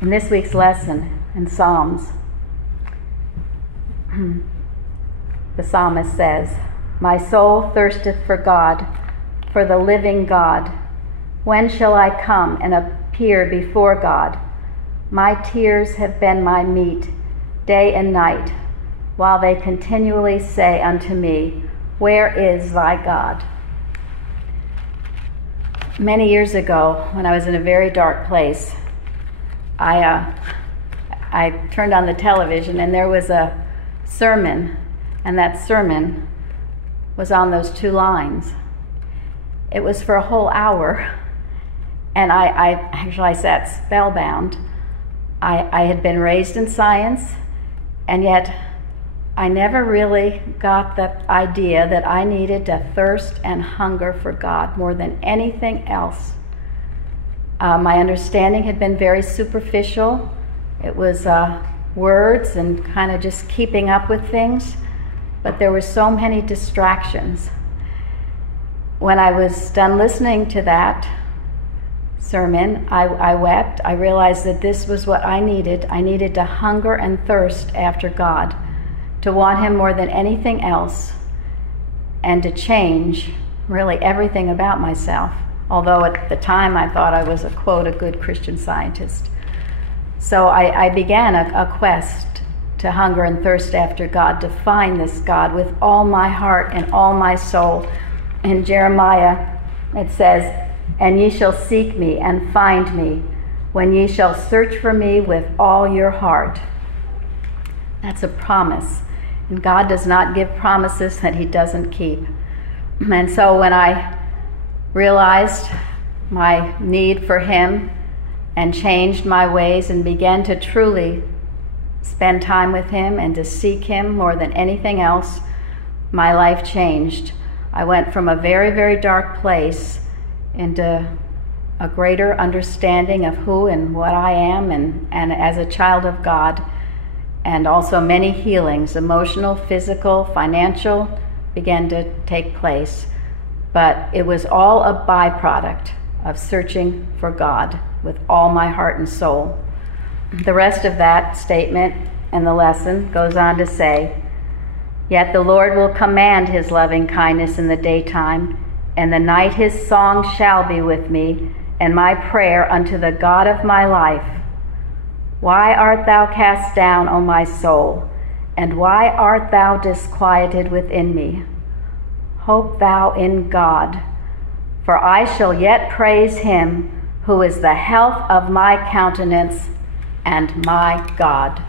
In this week's lesson in Psalms, the psalmist says, "My soul thirsteth for God, for the living God. When shall I come and appear before God? My tears have been my meat day and night, while they continually say unto me, Where is thy God?" Many years ago, when I was in a very dark place, I turned on the television and there was a sermon, and that sermon was on those two lines. It was for a whole hour, and I sat spellbound. I had been raised in science, and yet I never really got the idea that I needed to thirst and hunger for God more than anything else. My understanding had been very superficial. It was words and kind of just keeping up with things, but there were so many distractions. When I was done listening to that sermon, I wept. I realized that this was what I needed. I needed to hunger and thirst after God, to want Him more than anything else, and to change really everything about myself. Although at the time I thought I was, quote, a good Christian Scientist. So I began a quest to hunger and thirst after God, to find this God with all my heart and all my soul. In Jeremiah, it says, "And ye shall seek me and find me, when ye shall search for me with all your heart." That's a promise. And God does not give promises that He doesn't keep. And so when I realized my need for Him and changed my ways and began to truly spend time with Him and to seek Him more than anything else, my life changed. I went from a very, very dark place into a greater understanding of who and what I am, and as a child of God, and also many healings, emotional, physical, financial, began to take place. But it was all a byproduct of searching for God with all my heart and soul. The rest of that statement and the lesson goes on to say, "Yet the Lord will command His loving kindness in the daytime, and the night His song shall be with me, and my prayer unto the God of my life. Why art thou cast down, O my soul? And why art thou disquieted within me? Hope thou in God, for I shall yet praise Him, who is the health of my countenance and my God."